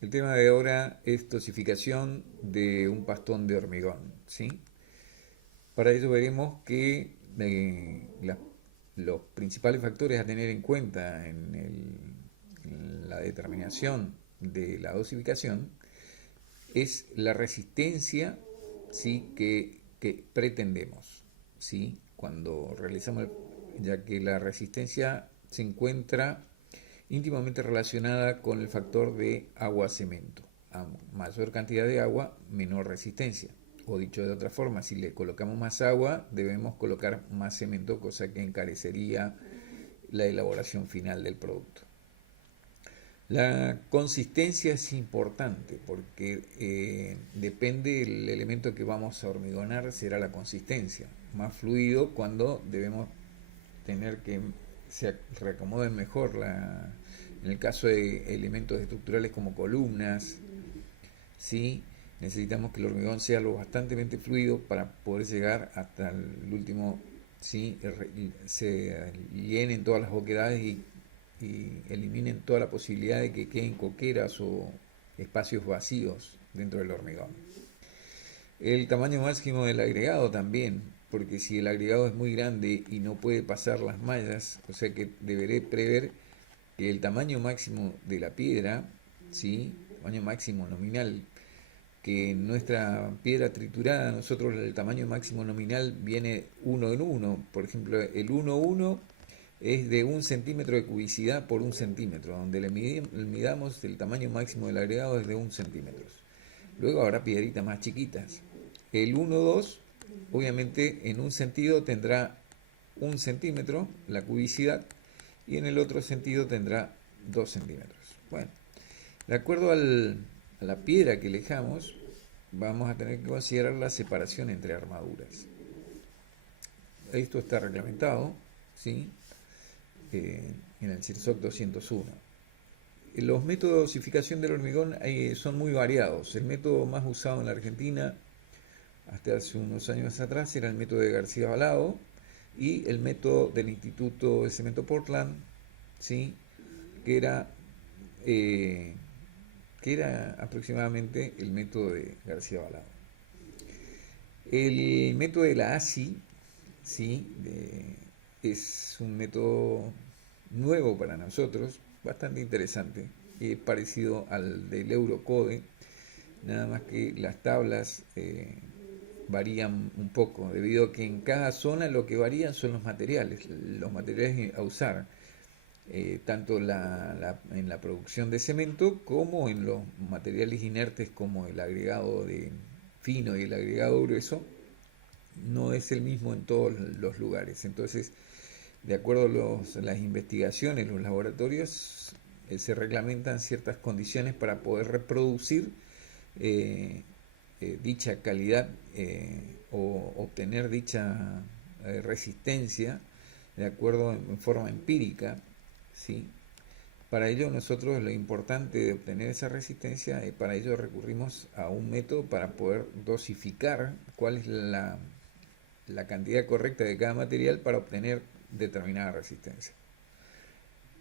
El tema de ahora es dosificación de un pastón de hormigón, ¿sí? Para ello veremos que los principales factores a tener en cuenta en la determinación de la dosificación es la resistencia, ¿sí? que pretendemos, ¿sí? Cuando realizamos, ya que la resistencia se encuentra íntimamente relacionada con el factor de agua-cemento. A mayor cantidad de agua, menor resistencia. O dicho de otra forma, si le colocamos más agua, debemos colocar más cemento, cosa que encarecería la elaboración final del producto. La consistencia es importante porque depende del elemento que vamos a hormigonar, será la consistencia. Más fluido cuando debemos tener que se reacomoden mejor. En el caso de elementos estructurales como columnas, ¿sí? Necesitamos que el hormigón sea lo bastante fluido para poder llegar hasta el último, ¿sí? Se llenen todas las boquedades y eliminen toda la posibilidad de que queden coqueras o espacios vacíos dentro del hormigón. El tamaño máximo del agregado también, porque si el agregado es muy grande y no puede pasar las mallas, o sea que deberé prever que el tamaño máximo de la piedra, ¿sí? Tamaño máximo nominal, que en nuestra piedra triturada nosotros el tamaño máximo nominal viene uno en uno. Por ejemplo, el 1,1 es de 1 centímetro de cubicidad por 1 centímetro, donde le midamos el tamaño máximo del agregado es de 1 centímetro. Luego habrá piedritas más chiquitas. El 1,2 obviamente en un sentido tendrá 1 centímetro la cubicidad y en el otro sentido tendrá 2 centímetros. Bueno, de acuerdo a la piedra que elijamos, vamos a tener que considerar la separación entre armaduras. Esto está reglamentado, ¿sí? En el CIRSOC 201. Los métodos de dosificación del hormigón son muy variados. El método más usado en la Argentina hasta hace unos años atrás era el método de García Balao y el método del Instituto de Cemento Portland, ¿sí? que era eh, que era aproximadamente el método de García Balao. El método de la ASI, ¿sí? Es un método nuevo para nosotros, bastante interesante, es parecido al del Eurocode, nada más que las tablas varían un poco, debido a que en cada zona lo que varían son los materiales a usar, tanto en la producción de cemento como en los materiales inertes como el agregado de fino y el agregado grueso, no es el mismo en todos los lugares. Entonces, de acuerdo a las investigaciones, los laboratorios se reglamentan ciertas condiciones para poder reproducir eh, dicha calidad o obtener dicha resistencia de acuerdo en forma empírica, ¿sí? Para ello nosotros lo importante de obtener esa resistencia, para ello recurrimos a un método para poder dosificar cuál es la cantidad correcta de cada material para obtener determinada resistencia.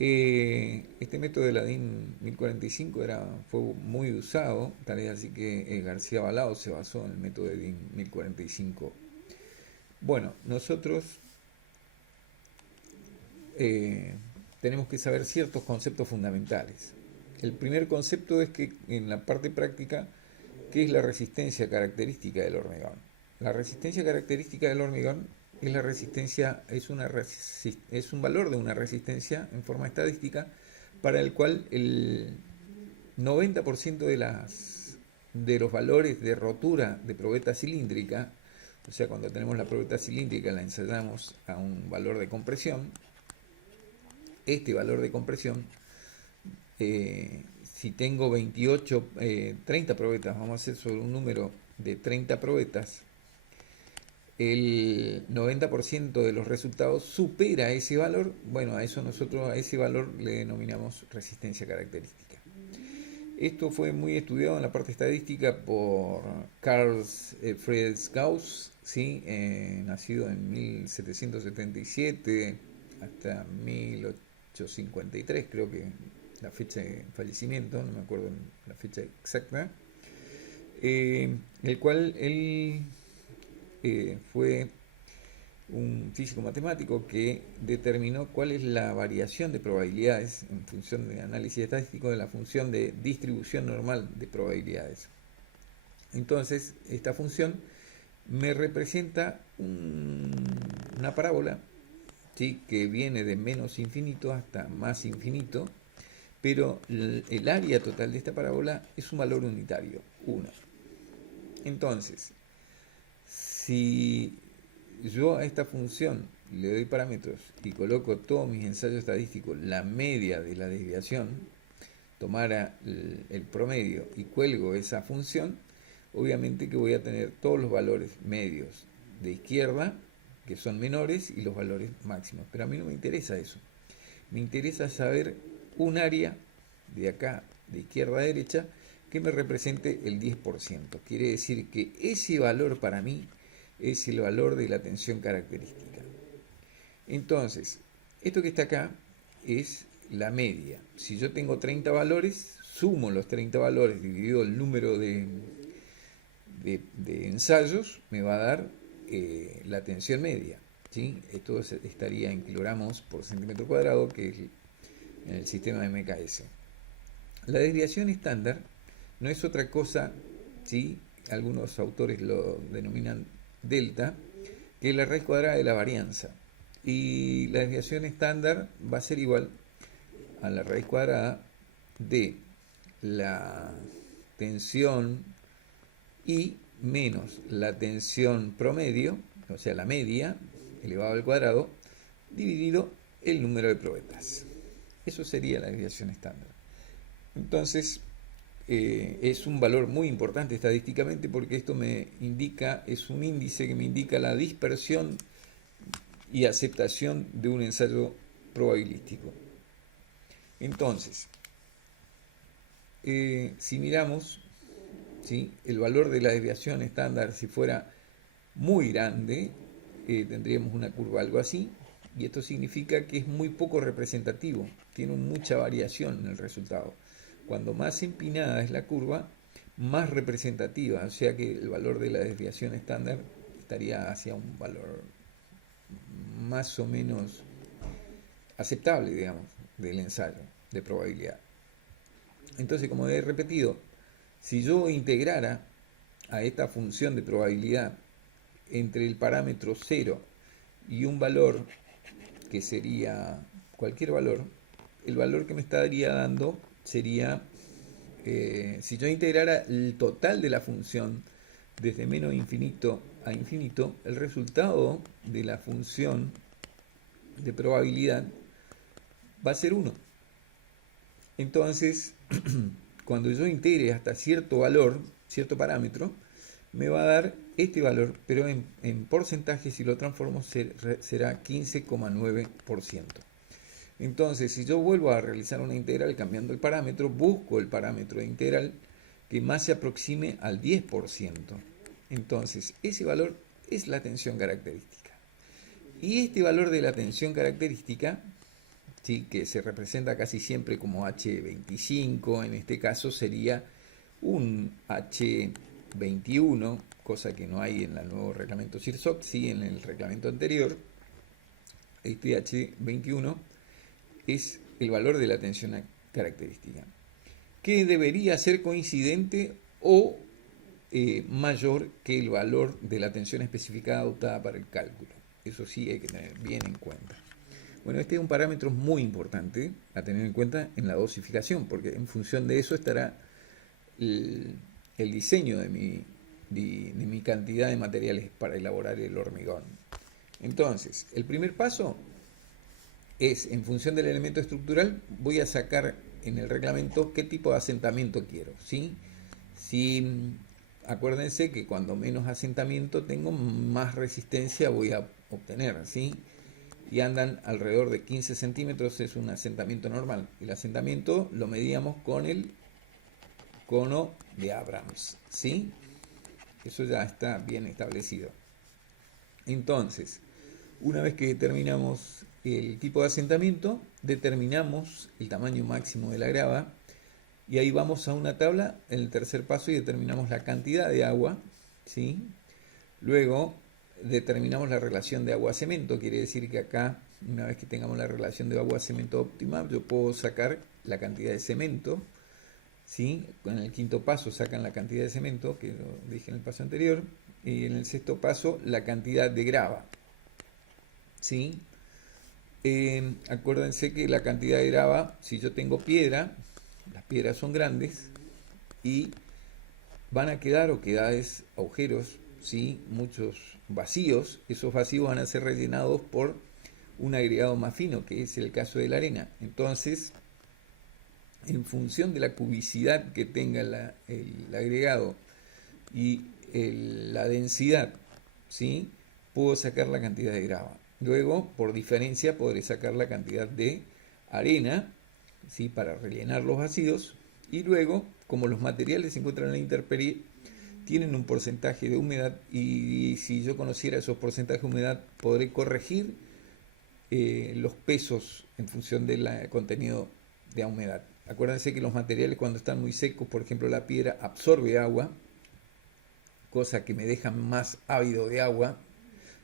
Este método de la DIN 1045 fue muy usado, tal es así que García Balao se basó en el método de DIN 1045. Bueno, nosotros eh, tenemos que saber ciertos conceptos fundamentales. El primer concepto es que en la parte práctica, ¿qué es la resistencia característica del hormigón? La resistencia característica del hormigón es la resistencia, es un valor de una resistencia en forma estadística para el cual el 90% de los valores de rotura de probeta cilíndrica, o sea, cuando tenemos la probeta cilíndrica la ensayamos a un valor de compresión, este valor de compresión, si tengo 28, 30 probetas, vamos a hacer sobre un número de 30 probetas, el 90% de los resultados supera ese valor, bueno, a eso nosotros a ese valor le denominamos resistencia característica. Esto fue muy estudiado en la parte estadística por Carl Friedrich Gauss, ¿sí? Nacido en 1777 hasta 1853, creo que la fecha de fallecimiento, no me acuerdo la fecha exacta, el cual él fue un físico matemático que determinó cuál es la variación de probabilidades en función de análisis estadístico de la función de distribución normal de probabilidades. Entonces, esta función me representa una parábola, ¿sí?, que viene de menos infinito hasta más infinito, pero el área total de esta parábola es un valor unitario, 1. Entonces, si yo a esta función le doy parámetros y coloco todos mis ensayos estadísticos, la media de la desviación, tomara el promedio y cuelgo esa función, obviamente que voy a tener todos los valores medios de izquierda, que son menores, y los valores máximos. Pero a mí no me interesa eso. Me interesa saber un área de acá, de izquierda a derecha, que me represente el 10%. Quiere decir que ese valor para mí es el valor de la tensión característica. Entonces, esto que está acá es la media. Si yo tengo 30 valores, sumo los 30 valores dividido el número de ensayos, me va a dar la tensión media, ¿sí? Esto estaría en kilogramos por centímetro cuadrado, que es en el sistema de MKS. La desviación estándar no es otra cosa, ¿sí?, algunos autores lo denominan delta, que es la raíz cuadrada de la varianza. Y la desviación estándar va a ser igual a la raíz cuadrada de la tensión I menos la tensión promedio, o sea, la media, elevado al cuadrado, dividido el número de probetas. Eso sería la desviación estándar. Entonces, es un valor muy importante estadísticamente porque esto me indica, es un índice que me indica la dispersión y aceptación de un ensayo probabilístico. Entonces, si miramos, ¿sí?, el valor de la desviación estándar, si fuera muy grande, tendríamos una curva algo así, y esto significa que es muy poco representativo, tiene mucha variación en el resultado. Cuando más empinada es la curva, más representativa, o sea que el valor de la desviación estándar estaría hacia un valor más o menos aceptable, digamos, del ensayo de probabilidad. Entonces, como he repetido, si yo integrara a esta función de probabilidad entre el parámetro 0 y un valor que sería cualquier valor, el valor que me estaría dando sería, si yo integrara el total de la función desde menos infinito a infinito, el resultado de la función de probabilidad va a ser 1. Entonces, cuando yo integre hasta cierto valor, cierto parámetro, me va a dar este valor, pero en porcentaje, si lo transformo, será 15,9%. Entonces, si yo vuelvo a realizar una integral cambiando el parámetro, busco el parámetro de integral que más se aproxime al 10%. Entonces, ese valor es la tensión característica. Y este valor de la tensión característica, ¿sí?, que se representa casi siempre como H25, en este caso sería un H21, cosa que no hay en el nuevo reglamento CIRSOC, sí en el reglamento anterior. Este H21 es el valor de la tensión característica, que debería ser coincidente o mayor que el valor de la tensión especificada adoptada para el cálculo. Eso sí hay que tener bien en cuenta. Bueno, este es un parámetro muy importante a tener en cuenta en la dosificación, porque en función de eso estará el diseño de mi cantidad de materiales para elaborar el hormigón. Entonces, el primer paso es, en función del elemento estructural, voy a sacar en el reglamento qué tipo de asentamiento quiero, ¿sí? Acuérdense que cuando menos asentamiento tengo, más resistencia voy a obtener, ¿sí? Y andan alrededor de 15 centímetros, es un asentamiento normal. El asentamiento lo medíamos con el cono de Abrams, ¿sí? Eso ya está bien establecido. Entonces, una vez que determinamos el tipo de asentamiento, determinamos el tamaño máximo de la grava y ahí vamos a una tabla en el tercer paso y determinamos la cantidad de agua, ¿sí? Luego determinamos la relación de agua-cemento, quiere decir que acá, una vez que tengamos la relación de agua-cemento óptima, yo puedo sacar la cantidad de cemento, ¿sí? En el quinto paso sacan la cantidad de cemento, que lo dije en el paso anterior, y en el sexto paso la cantidad de grava, ¿sí? Acuérdense que la cantidad de grava, si yo tengo piedra, las piedras son grandes y van a quedar oquedades, agujeros, ¿sí? Muchos vacíos. Esos vacíos van a ser rellenados por un agregado más fino, que es el caso de la arena. Entonces, en función de la cubicidad que tenga el agregado y la densidad, ¿sí? Puedo sacar la cantidad de grava. Luego, por diferencia, podré sacar la cantidad de arena, ¿sí? Para rellenar los vacíos. Y luego, como los materiales se encuentran en la intemperie, tienen un porcentaje de humedad y si yo conociera esos porcentajes de humedad, podré corregir los pesos en función del contenido de humedad. Acuérdense que los materiales cuando están muy secos, por ejemplo la piedra, absorbe agua, cosa que me deja más ávido de agua,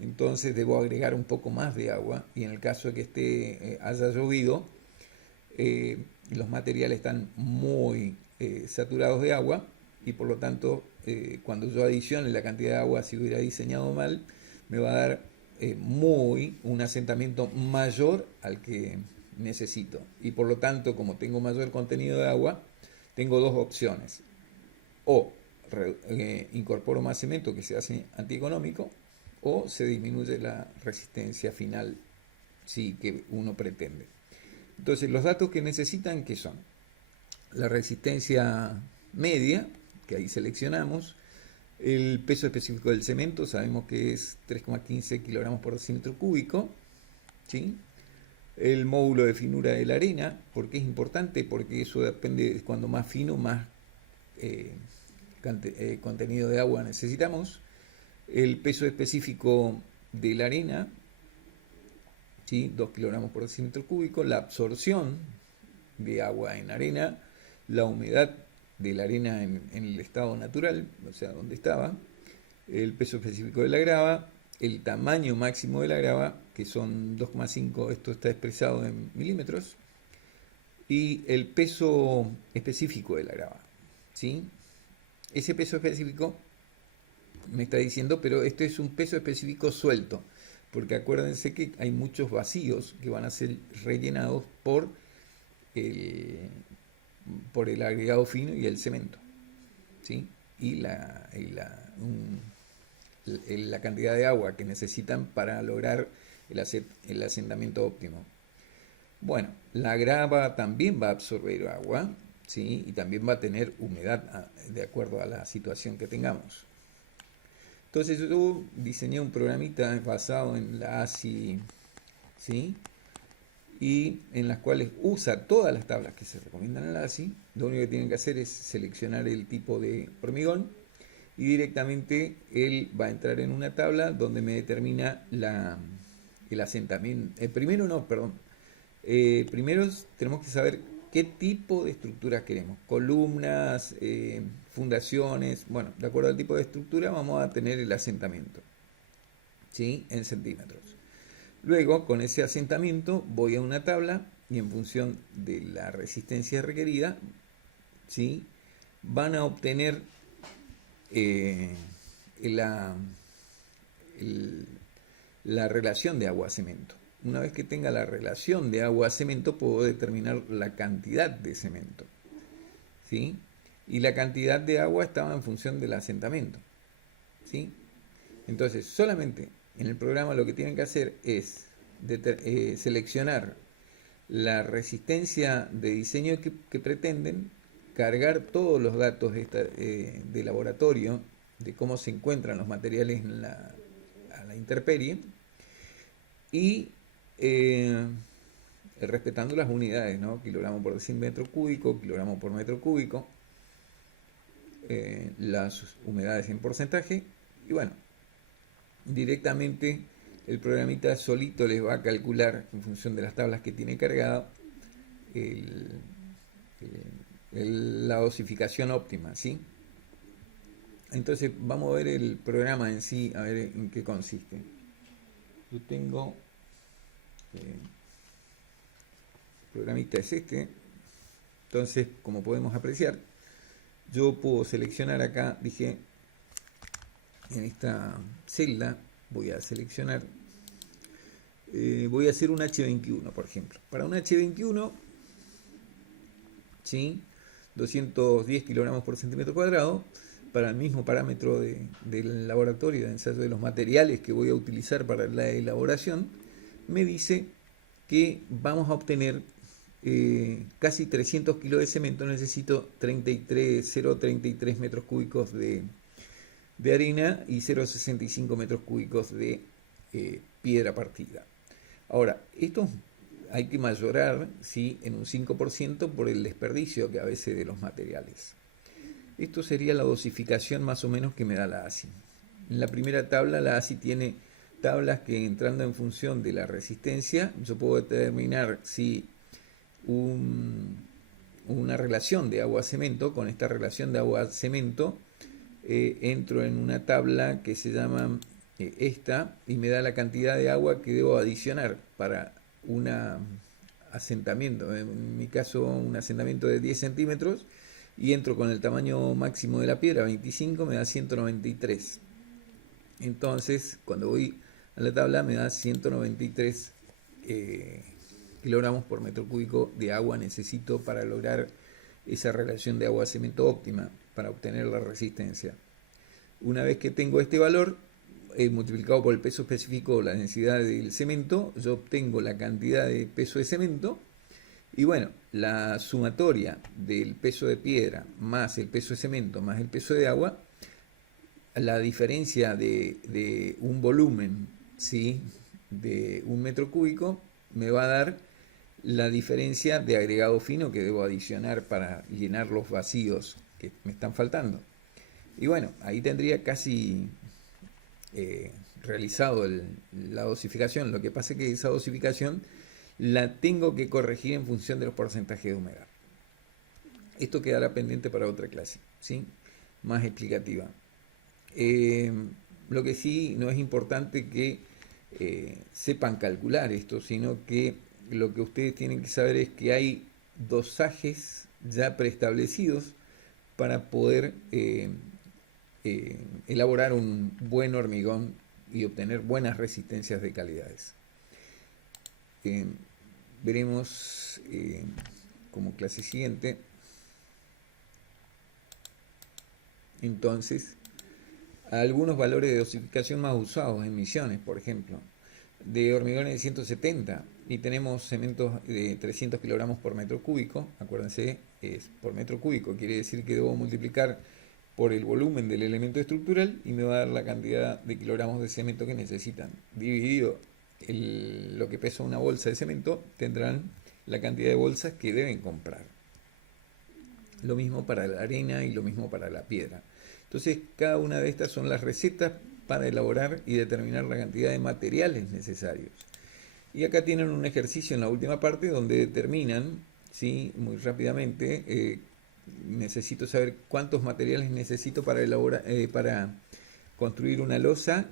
entonces debo agregar un poco más de agua y en el caso de que haya llovido, los materiales están muy saturados de agua y por lo tanto cuando yo adicione la cantidad de agua, si hubiera diseñado mal, me va a dar un asentamiento mayor al que necesito y por lo tanto como tengo mayor contenido de agua, tengo dos opciones: o incorporo más cemento que se hace antieconómico, o se disminuye la resistencia final, sí, que uno pretende. Entonces, los datos que necesitan, ¿qué son? La resistencia media, que ahí seleccionamos, el peso específico del cemento, sabemos que es 3,15 kilogramos por decímetro cúbico, ¿sí? El módulo de finura de la arena, ¿por qué es importante? Porque eso depende de cuando más fino, más contenido de agua necesitamos. El peso específico de la arena, ¿sí? 2 kilogramos por decímetro cúbico, la absorción de agua en arena, la humedad de la arena en el estado natural, o sea, donde estaba, el peso específico de la grava, el tamaño máximo de la grava, que son 2,5, esto está expresado en milímetros, y el peso específico de la grava, ¿sí? Ese peso específico me está diciendo, pero este es un peso específico suelto, porque acuérdense que hay muchos vacíos que van a ser rellenados el, por el agregado fino y el cemento, ¿sí? Y la cantidad de agua que necesitan para lograr el asentamiento óptimo. Bueno, la grava también va a absorber agua, ¿sí? Y también va a tener humedad de acuerdo a la situación que tengamos. Entonces yo diseñé un programita basado en la ASI, ¿sí? Y en las cuales usa todas las tablas que se recomiendan en la ASI. Lo único que tienen que hacer es seleccionar el tipo de hormigón y directamente él va a entrar en una tabla donde me determina el asentamiento. Primero tenemos que saber qué tipo de estructuras queremos. Columnas, fundaciones. Bueno, de acuerdo al tipo de estructura vamos a tener el asentamiento, ¿sí? En centímetros. Luego, con ese asentamiento, voy a una tabla y en función de la resistencia requerida, ¿sí? Van a obtener la, la relación de agua-cemento. Una vez que tenga la relación de agua-cemento, puedo determinar la cantidad de cemento, ¿sí? Y la cantidad de agua estaba en función del asentamiento, ¿sí? Entonces, solamente en el programa lo que tienen que hacer es seleccionar la resistencia de diseño que pretenden, cargar todos los datos de laboratorio, de cómo se encuentran los materiales a la intemperie, y respetando las unidades, ¿no? Kilogramo por decímetro cúbico, kilogramo por metro cúbico, las humedades en porcentaje, y bueno, directamente el programita solito les va a calcular en función de las tablas que tiene cargado el- la dosificación óptima, ¿sí? Entonces vamos a ver el programa en sí, a ver en qué consiste. Yo tengo, el programita es este, entonces como podemos apreciar, yo puedo seleccionar acá, dije, en esta celda, voy a seleccionar, voy a hacer un H21, por ejemplo. Para un H21, ¿sí? 210 kilogramos por centímetro cuadrado, para el mismo parámetro del laboratorio de ensayo de los materiales que voy a utilizar para la elaboración, me dice que vamos a obtener casi 300 kilos de cemento. Necesito 0,33 metros cúbicos de arena y 0,65 metros cúbicos de piedra partida. Ahora, esto hay que mayorar, ¿sí?, en un 5% por el desperdicio que a veces de los materiales. Esto sería la dosificación más o menos que me da la ASI. En la primera tabla, la ASI tiene tablas que, entrando en función de la resistencia, yo puedo determinar si una relación de agua-cemento. Con esta relación de agua-cemento entro en una tabla que se llama esta, y me da la cantidad de agua que debo adicionar para un asentamiento, en mi caso un asentamiento de 10 centímetros, y entro con el tamaño máximo de la piedra, 25, me da 193. Entonces, cuando voy a la tabla, me da 193 kilogramos por metro cúbico de agua necesito para lograr esa relación de agua-cemento óptima, para obtener la resistencia. Una vez que tengo este valor, multiplicado por el peso específico o la densidad del cemento, yo obtengo la cantidad de peso de cemento. Y bueno, la sumatoria del peso de piedra más el peso de cemento más el peso de agua, la diferencia de un volumen, ¿sí?, de un metro cúbico, me va a dar la diferencia de agregado fino que debo adicionar para llenar los vacíos que me están faltando. Y bueno, ahí tendría casi realizado la dosificación. Lo que pasa es que esa dosificación la tengo que corregir en función de los porcentajes de humedad. Esto quedará pendiente para otra clase, ¿sí?, más explicativa. Lo que sí no es importante que sepan calcular esto, sino que lo que ustedes tienen que saber es que hay dosajes ya preestablecidos para poder elaborar un buen hormigón y obtener buenas resistencias de calidades. Veremos como clase siguiente entonces algunos valores de dosificación más usados en Misiones, por ejemplo, de hormigones de 170, y tenemos cementos de 300 kilogramos por metro cúbico. Acuérdense, es por metro cúbico, quiere decir que debo multiplicar por el volumen del elemento estructural y me va a dar la cantidad de kilogramos de cemento que necesitan. Dividido lo que pesa una bolsa de cemento, tendrán la cantidad de bolsas que deben comprar. Lo mismo para la arena y lo mismo para la piedra. Entonces, cada una de estas son las recetas para elaborar y determinar la cantidad de materiales necesarios. Y acá tienen un ejercicio en la última parte donde determinan, ¿sí?, muy rápidamente, necesito saber cuántos materiales necesito para para construir una losa,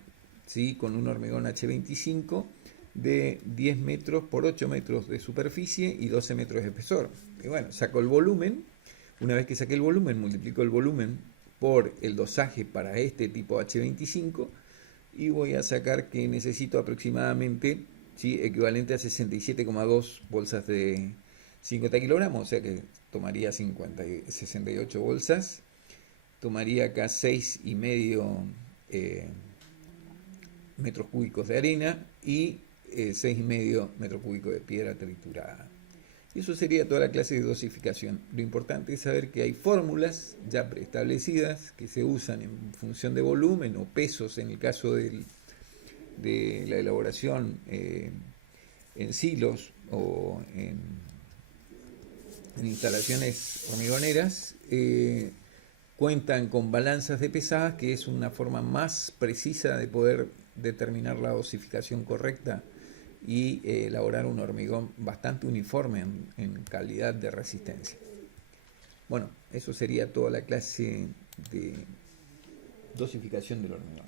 ¿sí?, con un hormigón H25 de 10 metros por 8 metros de superficie y 12 metros de espesor. Y bueno, saco el volumen. Una vez que saqué el volumen, multiplico el volumen por el dosaje para este tipo H25 y voy a sacar que necesito aproximadamente, ¿sí?, equivalente a 67,2 bolsas de 50 kilogramos, o sea que tomaría 68 bolsas, tomaría acá 6,5 metros cúbicos de arena y 6,5 metros cúbicos de piedra triturada. Y eso sería toda la clase de dosificación. Lo importante es saber que hay fórmulas ya preestablecidas que se usan en función de volumen o pesos en el caso de la elaboración en silos o en instalaciones hormigoneras, Cuentan con balanzas de pesadas, que es una forma más precisa de poder determinar la dosificación correcta y elaborar un hormigón bastante uniforme en calidad de resistencia. Bueno, eso sería toda la clase de dosificación del hormigón.